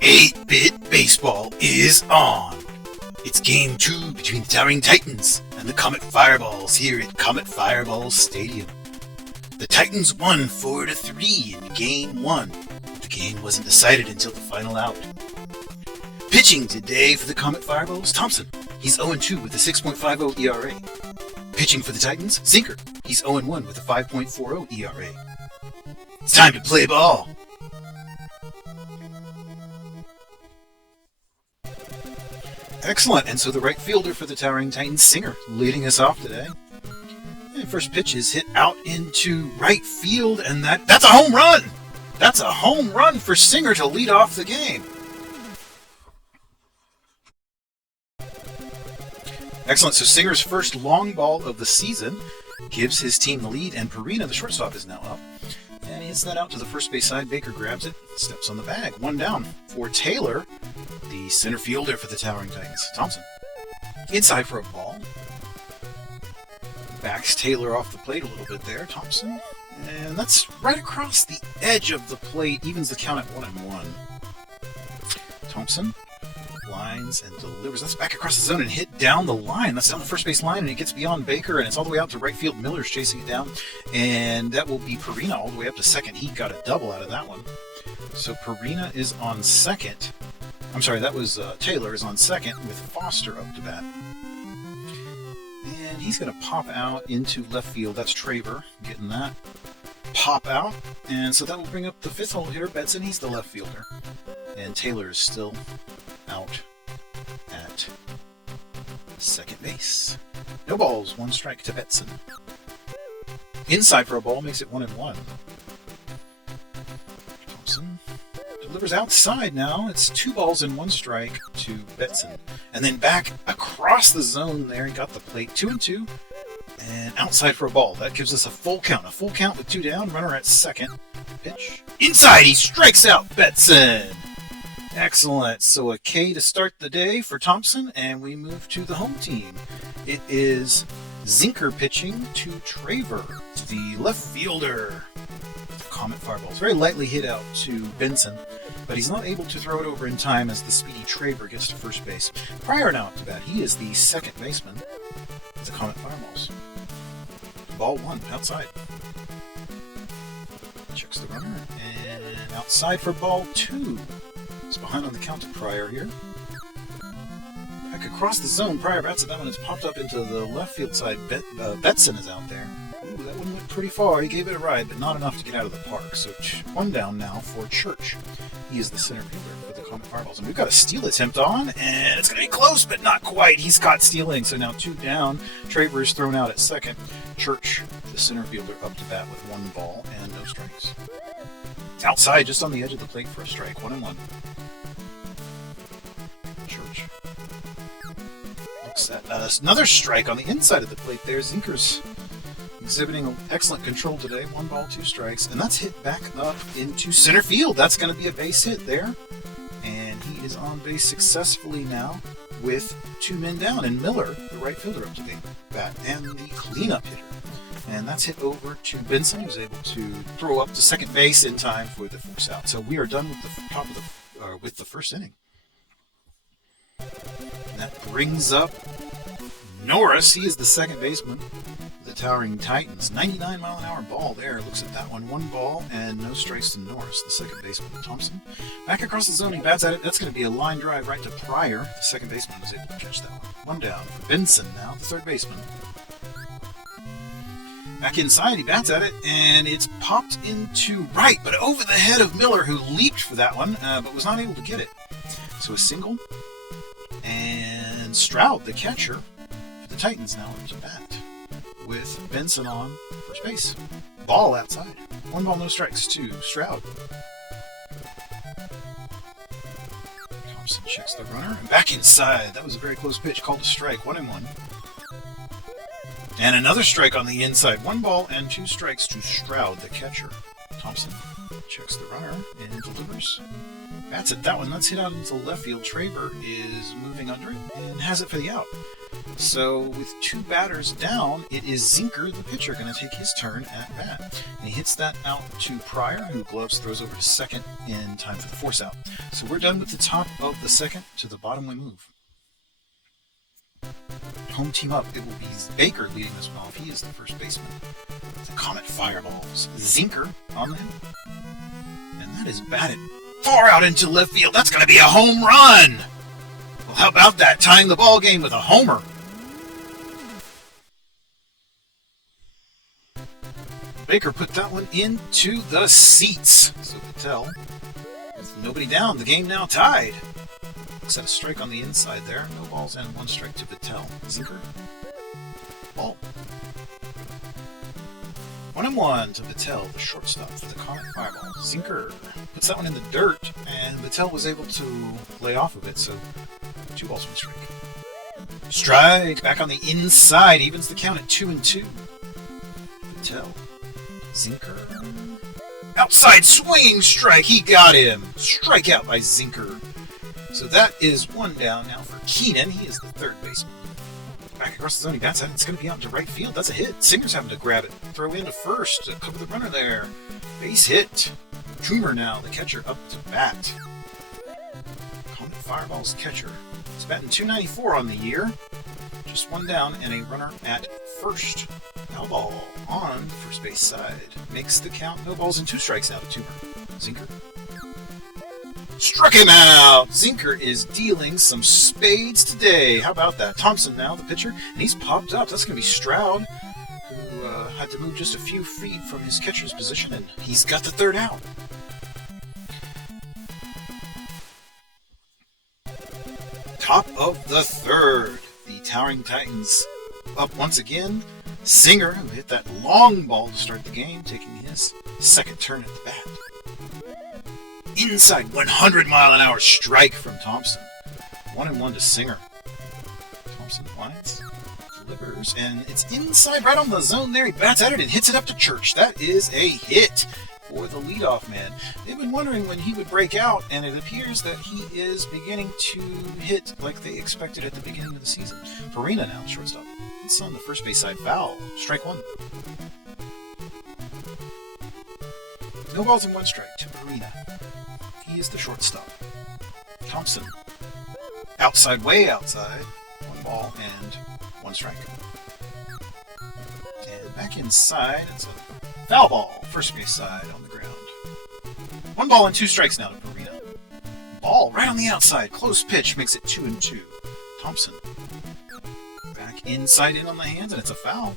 8-bit baseball is on. It's game 2 between the Towering Titans and the Comet Fireballs here at Comet Fireballs Stadium. The Titans won 4-3 in game 1. The game wasn't decided until the final out. Pitching today for the Comet Fireballs, Thompson. He's 0-2 with a 6.50 ERA. Pitching for the Titans, Zinker. He's 0-1 with a 5.40 ERA. It's time to play ball. Excellent, and so the right fielder for the Towering Titans, Singer, leading us off today. And first pitch is hit out into right field, and that's a home run! That's a home run for Singer to lead off the game. Excellent, so Singer's first long ball of the season gives his team the lead, and Perina, the shortstop, is now up. And he hits that out to the first base side. Baker grabs it, steps on the bag. One down for Taylor, the center fielder for the Towering Titans. Thompson, inside for a ball. Backs Taylor off the plate a little bit there. Thompson, and that's right across the edge of the plate. Evens the count at 1-1. Thompson lines and delivers. That's back across the zone and hit down the line. That's down the first base line, and it gets beyond Baker, and it's all the way out to right field. Miller's chasing it down, and that will be Perina all the way up to second. He got a double out of that one. So Perina is on second. I'm sorry, that was Taylor is on second with Foster up to bat. And he's going to pop out into left field. That's Traver getting that pop out. And so that will bring up the fifth hole hitter, Betson. He's the left fielder. And Taylor is still out at second base. No balls, 1 strike to Betson. Inside for a ball makes it 1-1. Thompson delivers outside now. It's 2 balls and 1 strike to Betson. And then back across the zone there. He got the plate 2-2. And outside for a ball. That gives us a full count. A full count with 2 down. Runner at second. Pitch. Inside. He strikes out Betson. Excellent. So a K to start the day for Thompson, and we move to the home team. It is Zinker pitching to Traver, the left fielder. The Comet Fireballs. Very lightly hit out to Benson, but he's not able to throw it over in time as the speedy Traver gets to first base. Pryor now up to bat. He is the second baseman of the Comet Fireballs. Ball 1, outside. Checks the runner, and outside for ball 2. It's behind on the count to Pryor here. Back across the zone, Pryor bats at that one. It's popped up into the left field side. Betson is out there. Ooh, that one went pretty far. He gave it a ride, but not enough to get out of the park. So 1 down now for Church. He is the center fielder for the Comet Fireballs. And we've got a steal attempt on, and it's going to be close, but not quite. He's caught stealing, so now 2 down. Traver is thrown out at second. Church, the center fielder, up to bat with 1 ball and no strikes. It's outside, just on the edge of the plate for a strike. 1-1. Church looks at another strike on the inside of the plate there. Zinker's exhibiting excellent control today. 1 ball, 2 strikes, and that's hit back up into center field. That's going to be a base hit there, and he is on base successfully now with 2 men down, and Miller, the right fielder, up to the bat, and the cleanup hitter. And that's hit over to Benson, who's able to throw up to second base in time for the force out. So we are done with the top of with the first inning. And that brings up Norris. He is the second baseman of the Towering Titans. 99-mile-an-hour ball there. Looks at that one. 1 ball and no strikes to Norris, the second baseman. Thompson back across the zone. He bats at it. That's going to be a line drive right to Pryor. The second baseman was able to catch that one. 1 down for Benson now, the third baseman. Back inside, he bats at it, and it's popped into right, but over the head of Miller, who leaped for that one, but was not able to get it. So a single, and Stroud, the catcher for the Titans, now up to bat with Benson on first base. Ball outside. 1 ball, no strikes to Stroud. Thompson checks the runner, and back inside. That was a very close pitch, called a strike. 1-1. And another strike on the inside. 1 ball and 2 strikes to Stroud, the catcher. Thompson checks the runner and delivers. That's it. That one. That's hit out into left field. Traver is moving under it and has it for the out. So with two batters down, it is Zinker, the pitcher, going to take his turn at bat. And he hits that out to Pryor, who gloves throws over to second in time for the force out. So we're done with the top of the second. To the bottom we move. Home team up. It will be Baker leading this one off. He is the first baseman. The Comet fireballs. Zinker on the hill. And that is batted far out into left field. That's going to be a home run! Well, how about that? Tying the ball game with a homer. Baker put that one into the seats. So Patel, with nobody down, the game now tied. Looks at a strike on the inside there. No balls and one strike to Patel. Zinker. Ball. 1-1 to Patel, the shortstop for the Comet Fireball. Zinker puts that one in the dirt, and Patel was able to lay off of it, so 2 balls, 1 strike. Strike back on the inside, evens the count at 2-2. Patel. Zinker. Outside swinging strike, he got him. Strikeout by Zinker. So that is 1 down now for Keenan. He is the third baseman. Back across the zone, he bats at it. It's going to be out to right field. That's a hit. Singer's having to grab it. Throw into first to cover the runner there. Base hit. Toomer now, the catcher, up to bat. Comet Fireball's catcher. He's batting .294 on the year. Just 1 down and a runner at first. Foul ball on first base side. Makes the count. No balls and 2 strikes now to Toomer. Zinker. Struck him out! Zinker is dealing some spades today. How about that? Thompson now, the pitcher, and he's popped up. That's going to be Stroud, who had to move just a few feet from his catcher's position, and he's got the third out. Top of the third. The Towering Titans up once again. Singer, who hit that long ball to start the game, taking his second turn at the bat. Inside 100-mile-an-hour strike from Thompson. 1-1 to Singer. Thompson lines, delivers, and it's inside right on the zone there. He bats at it and hits it up to Church. That is a hit for the leadoff man. They've been wondering when he would break out, and it appears that he is beginning to hit like they expected at the beginning of the season. Farina now, shortstop. It's on the first base side. Foul. Strike 1. No balls and 1 strike to Farina. He is the shortstop. Thompson. Outside, way outside. 1 ball and 1 strike. And back inside, it's a foul ball. First base side on the ground. 1 ball and 2 strikes now to Perina. Ball right on the outside. Close pitch makes it 2-2. Thompson. Back inside in on the hands, and it's a foul.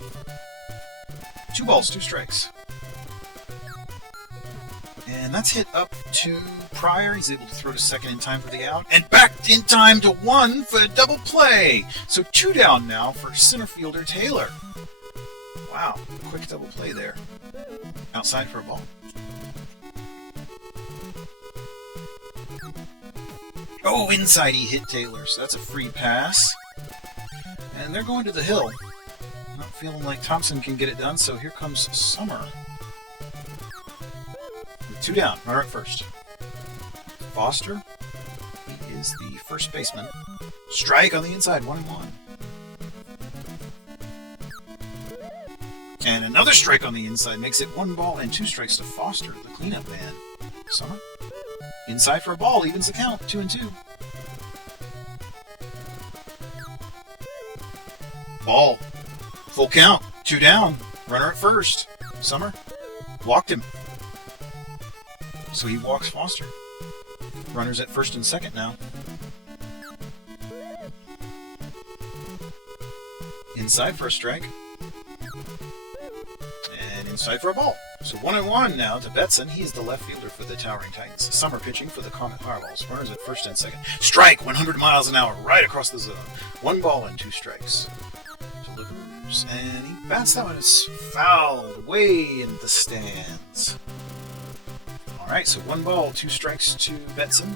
2 balls, 2 strikes. And that's hit up to Pryor. He's able to throw to second in time for the out. And back in time to 1 for a double play. So 2 down now for center fielder Taylor. Wow, quick double play there. Outside for a ball. Oh, inside he hit Taylor. So that's a free pass. And they're going to the hill. Not feeling like Thompson can get it done, so here comes Summer. 2 down, runner at first. Foster, he is the first baseman. Strike on the inside, 1-1. And another strike on the inside makes it 1 ball and 2 strikes to Foster, the cleanup man. Summer, inside for a ball, evens the count, 2-2. Ball, full count, 2 down, runner at first. Summer, walked him. So he walks Foster. Runners at first and second now. Inside for a strike. And inside for a ball. So 1-1 now to Betson. He's the left fielder for the Towering Titans. Summer pitching for the Comet Fireballs. Runners at first and second. Strike 100 miles an hour right across the zone. 1 ball and 2 strikes. Delivers. And he bats that one. It's fouled way in the stands. Alright, so 1 ball, 2 strikes to Betson.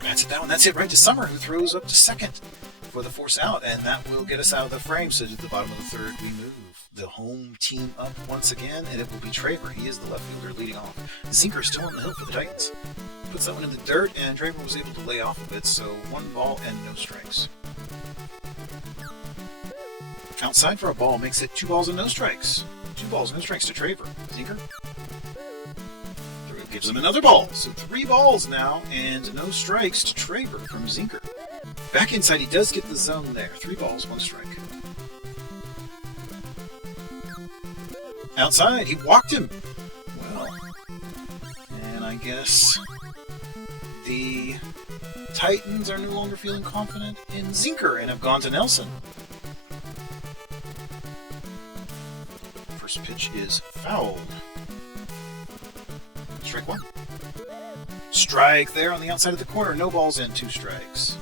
Bats it down. That's it right to Summer, who throws up to second for the force out, and that will get us out of the frame. So to the bottom of the third we move. the home team up once again, and it will be Traver. He is the left fielder leading off. Zinker still on the hill for the Titans. Puts that one in the dirt, and Traver was able to lay off of it, so 1 ball and no strikes. Outside for a ball makes it 2 balls and no strikes. 2 balls, no strikes to Traver. Zinker gives him another ball. So 3 balls now and no strikes to Traver from Zinker. Back inside, he does get the zone there. 3 balls, 1 strike. Outside, he walked him. Well, and I guess the Titans are no longer feeling confident in Zinker and have gone to Nelson. First pitch is fouled. Strike 1. Strike there on the outside of the corner. No balls and 2 strikes.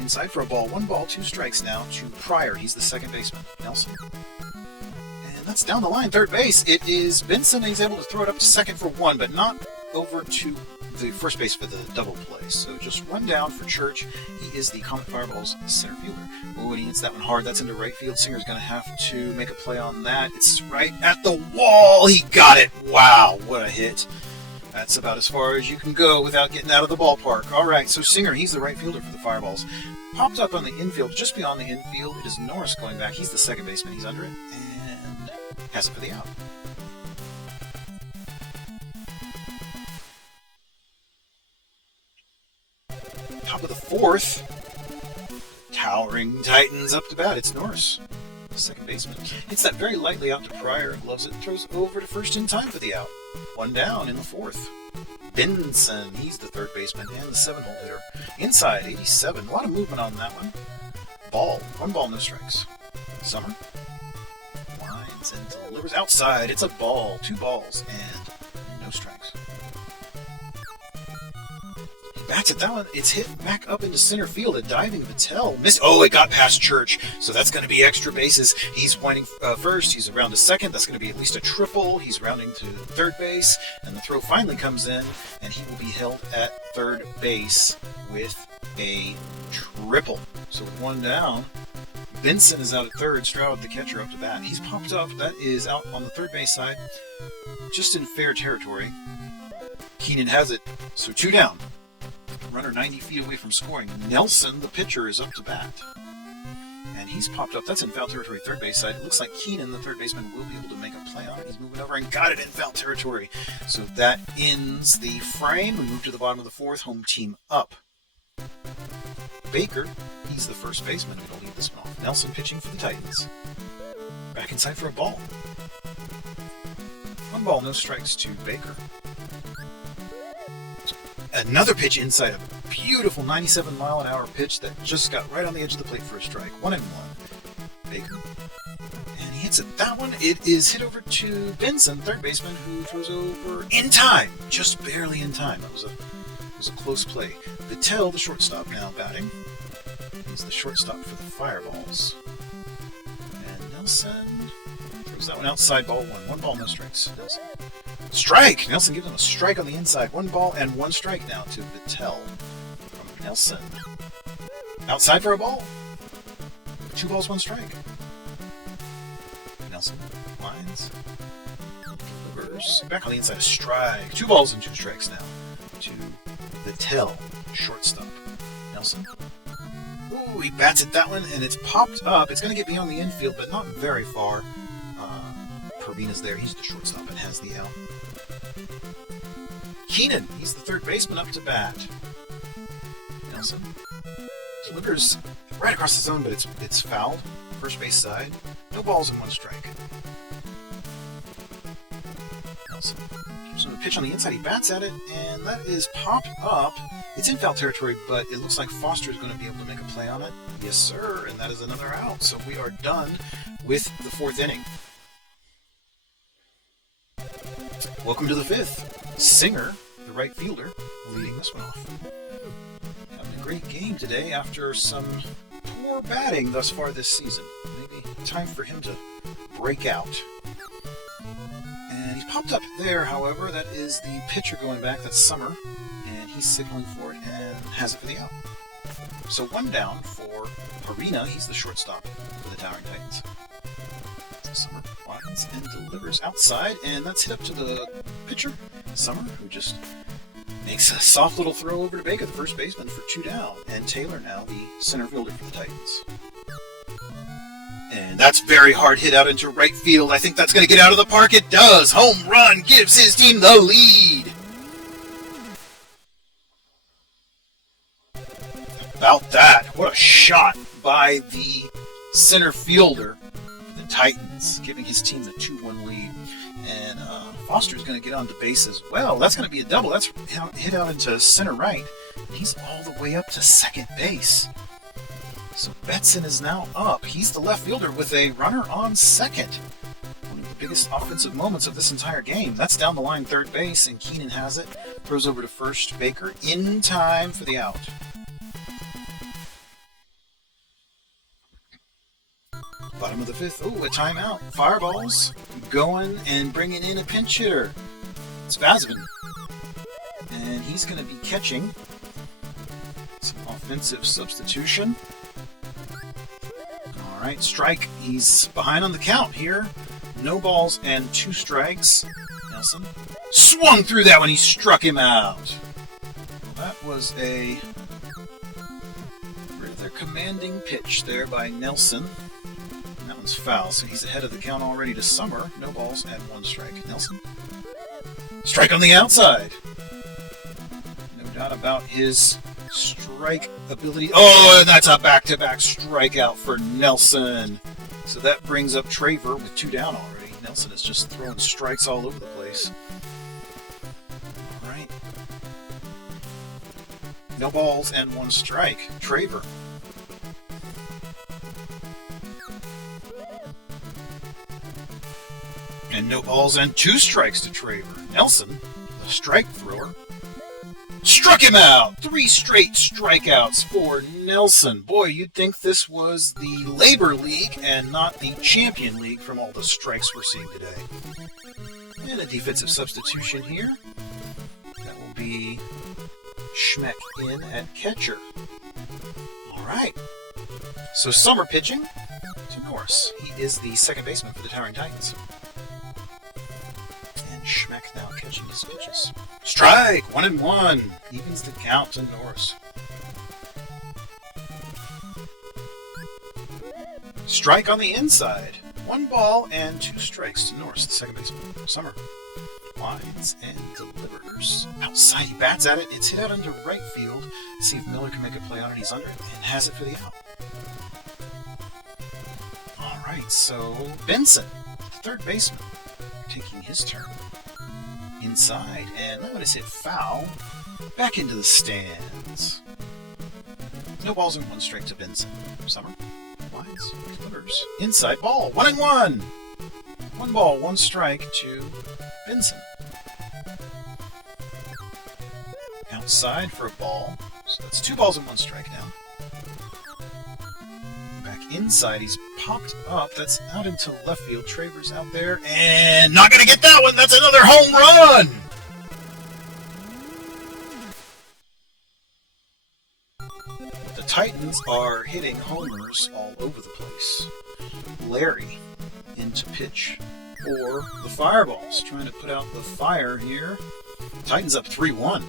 Inside for a ball. 1 ball, 2 strikes now to Pryor. He's the second baseman. Nelson. And that's down the line. Third base. It is Benson. He's able to throw it up to second for 1, but not over to the first base for the double play. So just 1 down for Church. He is the Comet Fireballs center fielder. Oh, and he hits that one hard. That's into right field. Singer's going to have to make a play on that. It's right at the wall. He got it. Wow, what a hit. That's about as far as you can go without getting out of the ballpark. All right, so Singer, he's the right fielder for the Fireballs. Popped up on the infield, just beyond the infield. It is Norris going back. He's the second baseman. He's under it and has it for the out. Top of the 4th. Towering Titans up to bat. It's Norris, the second baseman. Hits that very lightly out to Pryor. Gloves it and throws over to first in time for the out. 1 down in the 4th. Benson, he's the third baseman and the 7-hole hitter. Inside, 87. A lot of movement on that one. Ball. 1 ball, no strikes. Summer. Lines and delivers outside. It's a ball. 2 balls and no strikes. Bats at that one. It's hit back up into center field. A diving Patel missed. Oh, it got past Church. So that's going to be extra bases. He's winding first. He's around to second. That's going to be at least a triple. He's rounding to third base. And the throw finally comes in. And he will be held at third base with a triple. So with 1 down, Benson is out at third. Stroud, the catcher, up to bat. He's popped up. That is out on the third base side. Just in fair territory. Keenan has it. So 2 down. Runner 90 feet away from scoring. Nelson, the pitcher, is up to bat. And he's popped up. That's in foul territory, third base side. It looks like Keenan, the third baseman, will be able to make a play on it. He's moving over and got it in foul territory. So that ends the frame. We move to the bottom of the 4th. Home team up. Baker, he's the first baseman. We'll leave this one off. Nelson pitching for the Titans. Back inside for a ball. 1 ball, no strikes to Baker. Another pitch inside, a beautiful 97-mile-an-hour pitch that just got right on the edge of the plate for a strike. 1-1. Baker. And he hits it. That one, it is hit over to Benson, third baseman, who throws over in time. Just barely in time. It was a close play. Patel, the shortstop, now batting. He's the shortstop for the Fireballs. And Nelson throws that one outside, ball 1. 1 ball, no strikes. Nelson. Strike! Nelson gives him a strike on the inside. 1 ball and 1 strike now to Patel from Nelson. Outside for a ball. 2 balls, 1 strike. Nelson lines. Delivers. Back on the inside, a strike. 2 balls and 2 strikes now to Patel, shortstop. Nelson. Ooh, he bats at that one, and it's popped up. It's going to get beyond the infield, but not very far. Purvina's there. He's the shortstop and has the out. Keenan, he's the third baseman up to bat. Nelson delivers right across the zone, but it's fouled. First base side. No balls and 1 strike. Nelson gives him a pitch on the inside. He bats at it, and that is popped up. It's in foul territory, but it looks like Foster is going to be able to make a play on it. Yes, sir, and that is another out. So we are done with the 4th inning. Welcome to the 5th. Singer, the right fielder, leading this one off. Having a great game today after some poor batting thus far this season. Maybe time for him to break out. And he's popped up there, however. That is the pitcher going back. That's Summer. And he's signaling for it and has it for the out. So 1 down for Arena. He's the shortstop for the Towering Titans. Summer winds and delivers outside, and that's hit up to the pitcher, Summer, who just makes a soft little throw over to Baker, the first baseman, for 2 down. And Taylor now the center fielder for the Titans. And that's very hard hit out into right field. I think that's going to get out of the park. It does. Home run gives his team the lead. About that. What a shot by the center fielder for the Titans, giving his team the 2-1 lead. And Foster's going to get onto base as well. That's going to be a double. That's hit out into center right. And he's all the way up to second base. So Betson is now up. He's the left fielder with a runner on second. One of the biggest offensive moments of this entire game. That's down the line third base, and Keenan has it. Throws over to first. Baker in time for the out. Bottom of the fifth. Oh, a timeout. Fireballs going and bringing in a pinch hitter. It's Vasvin. And he's going to be catching. Some offensive substitution. All right, strike. He's behind on the count here. No balls and 2 strikes. Nelson swung through that one. He struck him out. That was a rather commanding pitch there by Nelson. That one's foul, so he's ahead of the count already to Summer. No balls and 1 strike. Nelson. Strike on the outside. No doubt about his strike ability. Oh, and that's a back-to-back strikeout for Nelson. So that brings up Traver with 2 down already. Nelson is just throwing strikes all over the place. All right. No balls and 1 strike. Traver. And no balls and 2 strikes to Traver. Nelson, the strike thrower, struck him out! 3 straight strikeouts for Nelson. Boy, you'd think this was the Labor League and not the Champion League from all the strikes we're seeing today. And a defensive substitution here. That will be Schmeck in at catcher. All right. So Summer pitching to Norris. He is the second baseman for the Towering Titans. Schmeck now catching his pitches. Strike! 1-1. Evens the count to Norris. Strike on the inside. 1 ball and 2 strikes to Norris, the second baseman. Summer winds and delivers. Outside, he bats at it. It's hit out into right field. See if Miller can make a play on it. He's under it and has it for the out. All right, so Benson, the third baseman, taking his turn. Inside, and that one is hit foul. Back into the stands. No balls and 1 strike to Benson. Summer winds, delivers. Inside ball. 1-1. 1 ball, 1 strike to Benson. Outside for a ball. So that's 2 balls and 1 strike now. Back inside, he's popped up. That's out into left field. Traver's out there, and not going to get that one. That's another home run. The Titans are hitting homers all over the place. Larry into pitch for the Fireballs, trying to put out the fire here. Titans up 3-1.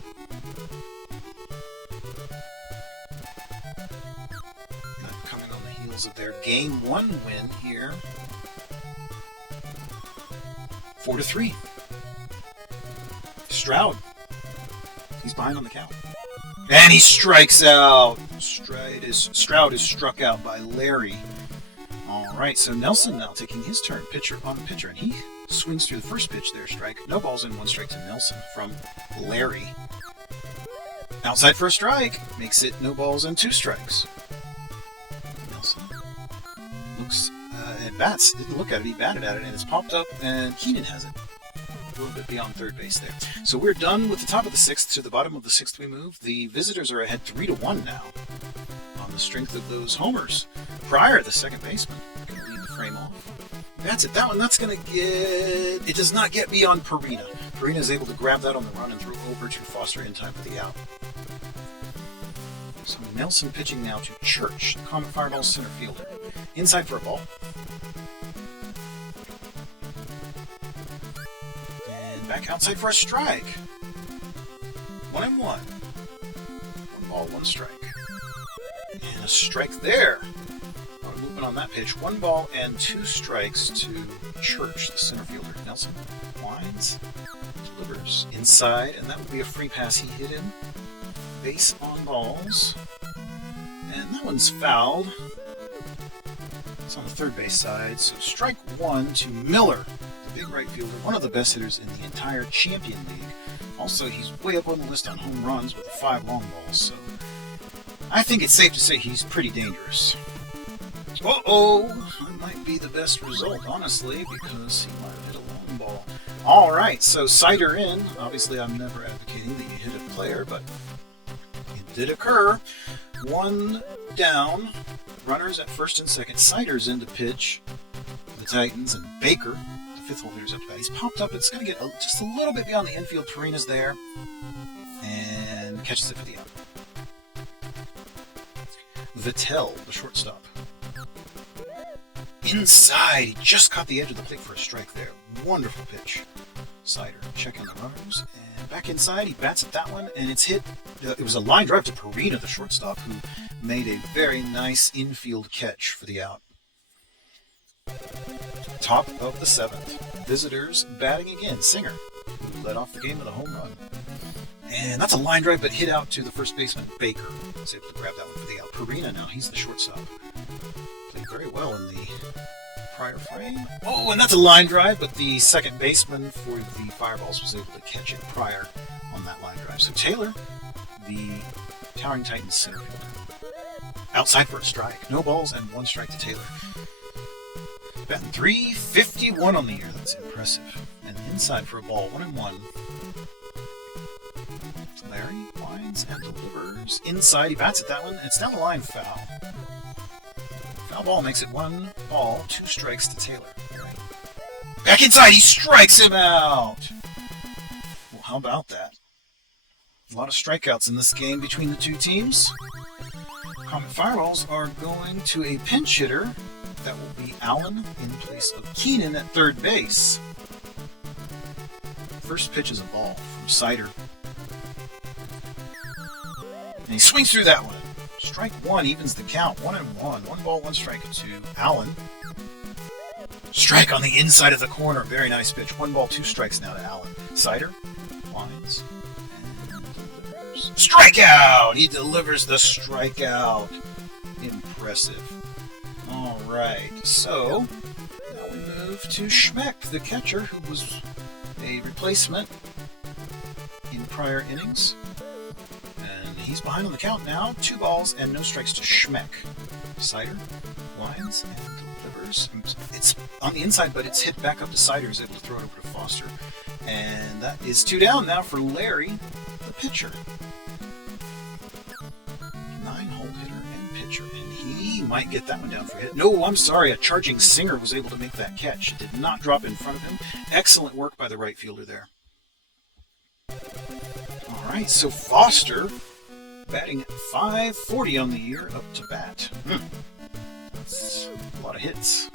Of their Game 1 win here. 4-3. Stroud. He's behind on the count. And he strikes out. Stroud is struck out by Larry. All right, so Nelson now taking his turn. Pitcher on pitcher. And he swings through the first pitch there. Strike. No balls and 1 strike to Nelson from Larry. Outside for a strike. Makes it no balls and 2 strikes. Looks and bats. Didn't look at it. He batted at it, and it's popped up, and Keenan has it. A little bit beyond third base there. So we're done with the top of the 6th. To the bottom of the 6th we move. The visitors are ahead 3-1 now on the strength of those homers. Pryor, the second baseman, going to lead the frame off. That's it. That one, that's going to get... It does not get beyond Perina. Perina is able to grab that on the run and throw over to Foster in time for the out. So Nelson pitching now to Church, the Comet Fireball center fielder. Inside for a ball. back outside for a strike. 1-1. 1 ball, 1 strike. And a strike there. A lot of movement on that pitch. 1 ball and 2 strikes to Church, the center fielder. Nelson winds, delivers inside, and that would be a free pass he hit in. Base on balls. And that one's fouled. It's on the third base side. So strike 1 to Miller, the big right fielder, one of the best hitters in the entire Champion League. Also, he's way up on the list on home runs with 5 long balls, so I think it's safe to say he's pretty dangerous. Uh-oh! That might be the best result, honestly, because he might have hit a long ball. Alright, so Cider in. Obviously, I'm never advocating that you hit a player, but it did occur. 1 down, runners at first and second. Cider's in to pitch the Titans, and Baker, the 5th hole hitter's up to bat. He's popped up. It's going to get just a little bit beyond the infield. Perina's there and catches it for the out. Vittel, the shortstop. Inside, he just caught the edge of the plate for a strike there. Wonderful pitch. Cider checking the runners, and back inside, he bats at that one, and it's hit. It was a line drive to Perina, the shortstop, who made a very nice infield catch for the out. Top of the 7th. Visitors batting again. Singer, who led off the game with a home run. And that's a line drive, but hit out to the first baseman, Baker. Was able to grab that one for the out. Perina now, he's the shortstop. Played very well in the prior frame. Oh, and that's a line drive, but the second baseman for the Fireballs was able to catch it prior on that line drive. So Taylor, the Towering Titans center fielder, outside for a strike. No balls and 1 strike to Taylor. Batting .351 on the year. That's impressive. And inside for a ball. 1-1. Larry winds and delivers. Inside, he bats at that one. It's down the line, foul. Foul ball makes it 1 ball, 2 strikes to Taylor. Back inside, he strikes him out! Well, how about that? A lot of strikeouts in this game between the two teams. Comet Fireballs are going to a pinch hitter. That will be Allen in place of Keenan at third base. First pitch is a ball from Cider. And he swings through that one. Strike 1 evens the count. 1-1. 1 ball, 1 strike to Allen. Strike on the inside of the corner. Very nice pitch. 1 ball, 2 strikes now to Allen. Cider lines and delivers. Strikeout! He delivers the strikeout. Impressive. All right. So now we move to Schmeck, the catcher, who was a replacement in prior innings. He's behind on the count now. 2 balls and no strikes to Schmeck. Cider lines and delivers. It's on the inside, but it's hit back up to Cider. He's able to throw it over to Foster. And that is 2 down now for Larry, the pitcher. 9-hole hitter and pitcher. And he might get that one down for a hit. No, I'm sorry. A charging Singer was able to make that catch. It did not drop in front of him. Excellent work by the right fielder there. All right, so Foster batting .540 on the year, up to bat. That's a lot of hits.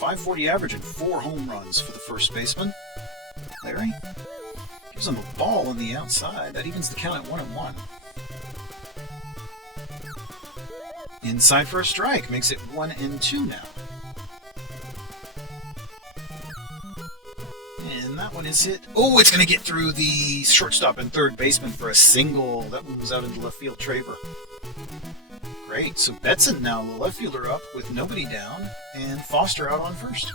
.540 average and 4 home runs for the first baseman. Larry gives him a ball on the outside. That evens the count at 1-1. Inside for a strike. Makes it 1-2 now. And that one is hit. Oh, it's going to get through the shortstop and third baseman for a single. That one was out into left field. Traver. Great. So Betson now, the left fielder, up with nobody down, and Foster out on first.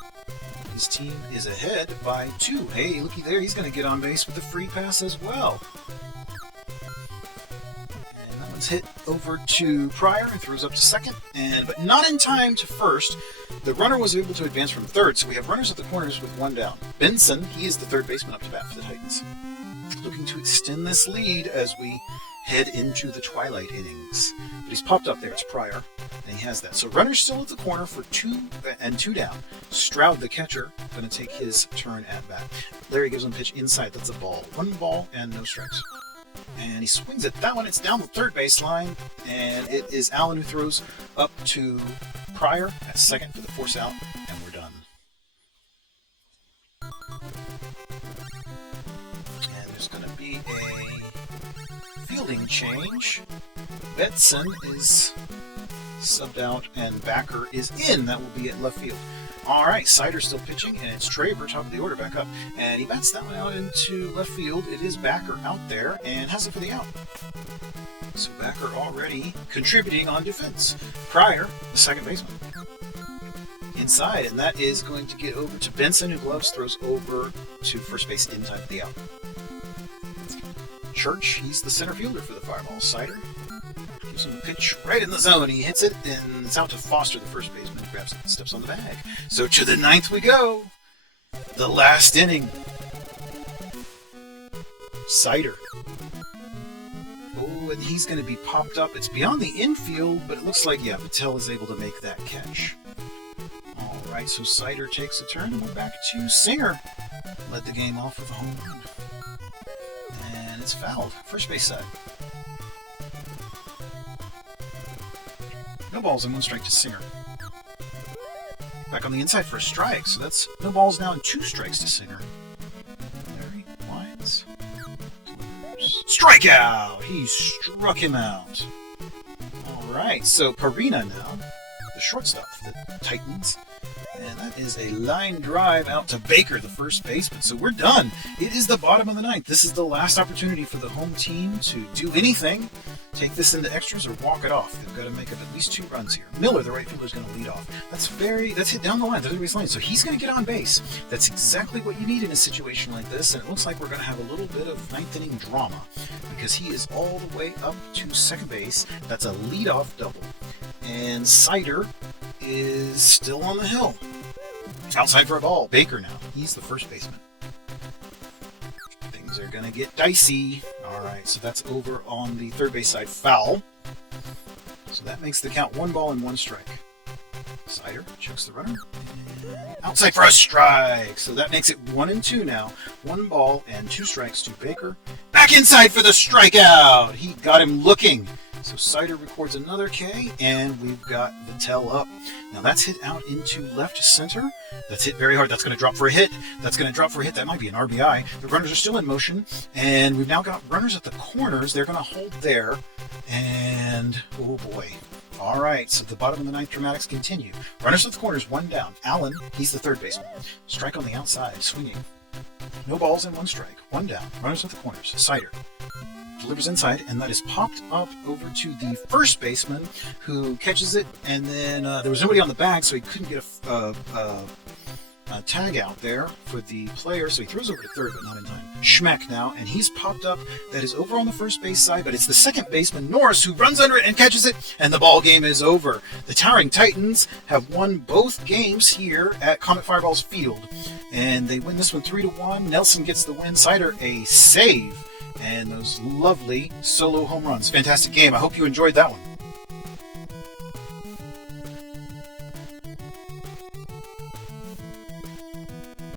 His team is ahead by 2. Hey, looky there. He's going to get on base with a free pass as well. And that one's hit over to Pryor, who throws up to second, but not in time to first. The runner was able to advance from third, so we have runners at the corners with 1 down. Benson, he is the third baseman up to bat for the Titans. Looking to extend this lead as we head into the twilight innings. But he's popped up there. It's Pryor, and he has that. So runners still at the corner for 2 down. Stroud, the catcher, going to take his turn at bat. Larry gives him a pitch inside. That's a ball. 1 ball and no strikes. And he swings at that one. It's down the third baseline, and it is Allen who throws up to Pryor at second for the force out, and we're done. be a fielding change. Betson is subbed out, and Backer is in. That will be at left field. All right, Cider still pitching, and it's Traver, top of the order, back up. And he bats that one out into left field. It is Backer out there, and has it for the out. So Backer already contributing on defense. Pryor, the second baseman, inside, and that is going to get over to Benson, who gloves, throws over to first base in time for the out. Church, he's the center fielder for the Fireball. Cider gives him a pitch right in the zone. He hits it, and it's out to Foster, the first baseman, who grabs it and steps on the bag. So to the ninth we go. The last inning. Cider. Oh, and he's going to be popped up. It's beyond the infield, but it looks like, yeah, Patel is able to make that catch. All right, so Cider takes a turn, and we're back to Singer. Led the game off with a home run. And it's fouled. First base side. No balls and one strike to Singer. Back on the inside for a strike, so that's no balls now and 2 strikes to Singer. There he winds. Strikeout! He struck him out. Alright, so Parina now, the shortstop for the Titans. And that is a line drive out to Baker, the first baseman. So we're done. It is the bottom of the ninth. This is the last opportunity for the home team to do anything. Take this into extras or walk it off. They've got to make up at least 2 runs here. Miller, the right fielder, is going to lead off. That's hit down the line, third base line. So he's going to get on base. That's exactly what you need in a situation like this. And it looks like we're going to have a little bit of ninth inning drama because he is all the way up to second base. That's a leadoff double. And Cider is still on the hill. Outside for a ball. Baker now. He's the first baseman. Things are going to get dicey. All right, so that's over on the third base side. Foul. So that makes the count 1 ball and 1 strike. Cider checks the runner. And outside for a strike. So that makes it 1 and 2 now. 1 ball and 2 strikes to Baker. Back inside for the strikeout. He got him looking. So Cider records another K, and we've got Vittel up. Now that's hit out into left center. That's hit very hard. That's going to drop for a hit. That's going to drop for a hit. That might be an RBI. The runners are still in motion, and we've now got runners at the corners. They're going to hold there, and oh boy. All right, so the bottom of the ninth dramatics continue. Runners at the corners, 1 down. Allen, he's the third baseman. Strike on the outside, swinging. No balls and 1 strike. 1 down. Runners at the corners. Cider delivers inside, and that is popped up over to the first baseman, who catches it, and then there was nobody on the bag, so he couldn't get a tag out there for the player, so he throws over to third, but not in time. Schmeck now, and he's popped up. That is over on the first base side, but it's the second baseman, Norris, who runs under it and catches it, and the ball game is over. The Towering Titans have won both games here at Comet Fireball's field, and they win this one 3-1. Nelson gets the win. Cider a save. And those lovely solo home runs. Fantastic game. I hope you enjoyed that one.